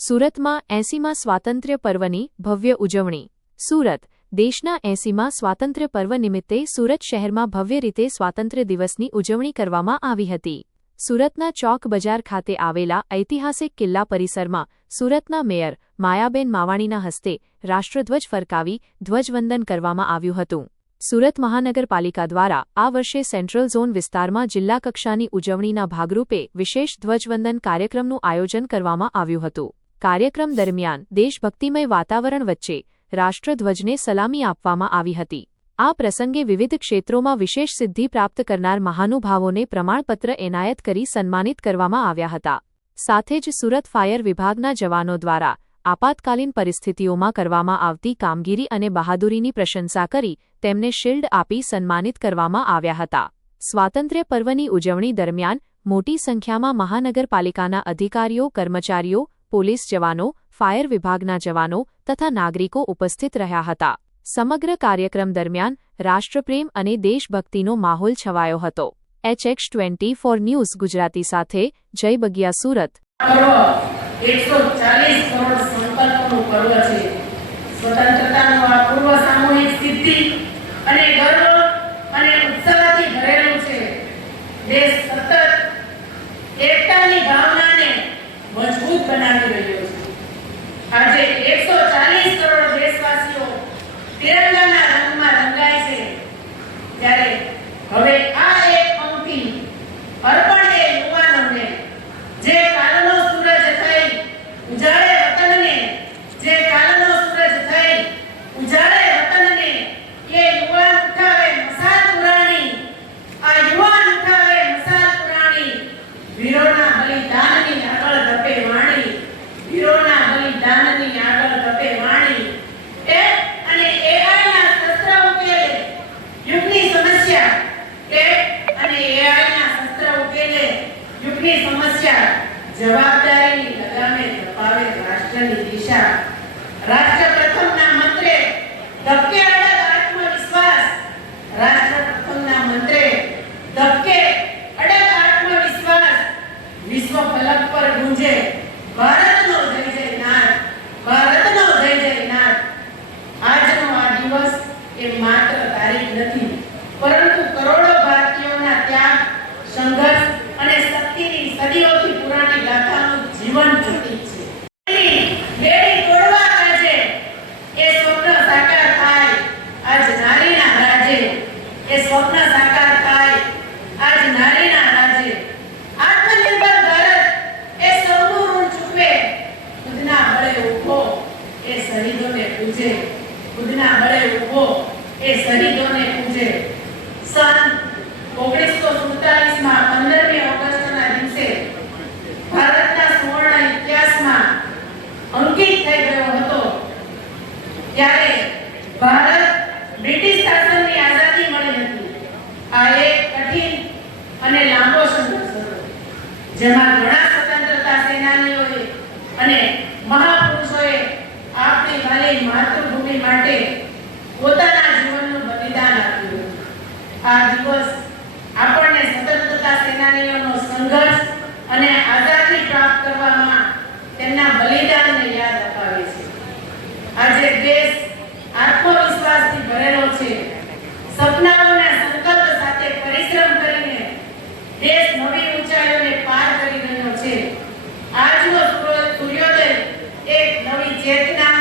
સુરતમાં 80મા સ્વાતંત્ર્ય પર્વની ભવ્ય ઉજવણી। સુરત દેશના 80મા સ્વાતંત્ર્ય પર્વ નિમિત્તે સુરત શહેરમાં ભવ્ય રીતે સ્વાતંત્ર્ય દિવસની ઉજવણી કરવામાં આવી હતી। સુરતના ચોક બજાર ખાતે આવેલા ઐતિહાસિક કિલ્લા પરિસરમાં સુરતના મેયર માયાબેન માવાણીના હસ્તે રાષ્ટ્રધ્વજ ફરકાવી ધ્વજવંદન કરવામાં આવ્યું હતું। સુરત મહાનગરપાલિકા દ્વારા આ વર્ષે સેન્ટ્રલ ઝોન વિસ્તારમાં જિલ્લા કક્ષાની ઉજવણીના ભાગરૂપે વિશેષ ધ્વજવંદન કાર્યક્રમનું આયોજન કરવામાં આવ્યું હતું। કાર્યક્રમ દરમિયાન દેશભક્તિમય વાતાવરણ વચ્ચે રાષ્ટ્રધ્વજને સલામી આપવામાં આવી હતી। આ પ્રસંગે વિવિધ ક્ષેત્રોમાં વિશેષ સિદ્ધિ પ્રાપ્ત કરનાર મહાનુભાવોને પ્રમાણપત્ર એનાયત કરી સન્માનિત કરવામાં આવ્યા હતા। સાથે જ સુરત ફાયર વિભાગના જવાનો દ્વારા આપાતકાલીન પરિસ્થિતિઓમાં કરવામાં આવતી કામગીરી અને બહાદુરીની પ્રશંસા કરી તેમને શિલ્ડ આપી સન્માનિત કરવામાં આવ્યા હતા। સ્વાતંત્ર્ય પર્વની ઉજવણી દરમિયાન મોટી સંખ્યામાં મહાનગરપાલિકાના અધિકારીઓ, કર્મચારીઓ, પોલીસ જવાનો, ફાયર વિભાગના જવાનો તથા નાગરિકો ઉપસ્થિત રહ્યા હતા। સમગ્ર કાર્યક્રમ દરમિયાન રાષ્ટ્રપ્રેમ અને દેશભક્તિનો માહોલ છવાયો હતો। HX24 ન્યૂઝ ગુજરાતી સાથે જય બગિયા સુરત। 140 કરોડ સંકલ્પનું પર્વ છે। સ્વતંત્રતાનો આ પૂર્વ સામૂહિક સિદ્ધિ અને ગર્વ અને ઉત્સાહથી ભરેલું છે। દેશ સતત એકતાની ભાવનાને મજબૂત બનાવી રહ્યો છે। આજે 140 કરોડ દેશવાસીઓ તિરંગાના રંગમાં રંગાય છે, ત્યારે હવે આ એક પંક્તિ અર્પણ એ યુવાનોને જે કાલનો સૂરજ થઈ ઉજાળે વતનને, જે કાલનો સૂરજ થઈ ઉજાળે વતનને, એ યુવાન ઉઠાવે મસાલ પુરાણી, આ યુવાન ઉઠાવે મસાલ પુરાણી, વીરોના બલિદાનની આગળ ધપે વાણી, વીરોના બલિદાનની આગળ ધપે વાણી। અને એઆઈના શસ્ત્ર ઉકેલે યુગની સમસ્યા, અને એઆઈના શસ્ત્ર ઉકેલે યુગની સમસ્યા, જવાબદારીની લગામે ધપાવે રાષ્ટ્રની દિશા। રાષ્ટ્ર પ્રથમના મંત્રે ધબકે અડગ આત્મવિશ્વાસ, રાષ્ટ્ર પ્રથમના મંત્રે ધબકે અડગ આત્મવિશ્વાસ, વિશ્વ ફલક પર ગુંજે ભારતનો જય જયનાદ, ભારતનો જય જયનાદ। આજનો આ દિવસ એ માત્ર તારીખ નથી, પરંતુ કરોડો ભારતીયોના ત્યાગ, સંઘર્ષ અને શક્તિની સદીઓથી પુરાણી ગાથાનું જીવન પ્રતીક છે। બેડી તોડવા કાજે એ સ્વપ્ન સાકાર થાય આજ નારીના રાજે, એ સ્વપ્ન સાકાર થાય આજ નારીના રાજે। આત્મનિર્ભર ભારત એ સૌનું ઋણ ચૂકવે, ખુદના બળે ઊભો એ શહીદોને પૂજે, ખુદના બળે ઊભો એ શહીદોને પૂજે। સન 1947માં 15મી ઓગસ્ટના દિવસે ભારતના સુવર્ણ ઇતિહાસમાં અંકિત થઈ ગયો હતો, ત્યારે ભારત બ્રિટિશ શાસનની આઝાદી મળી હતી। આ એક કઠિન અને લાંબો સંઘર્ષ હતો, જેમાં ઘણા સ્વતંત્રતા સેનાનીઓએ અને મહાપુરુષોએ આપણી વાલી માતૃભૂમિ માટે પોતાના જીવનનું બલિદાન આપ્યું હતું। આ દિવસ આપણને સ્વતંત્રતા સેનાનીઓનો સંઘર્ષ અને આઝાદી પ્રાપ્ત કરવામાં તેમના બલિદાનને યાદ અપાવે છે। આજે દેશ આત્મવિશ્વાસથી ભરેલો છે। સપનાઓના સંકલ્પ સાથે પરિશ્રમ કરીને દેશ નવી ઊંચાઈઓને પાર કરી રહ્યો છે। આજનો સૂર્યોદય એક નવી ચેતના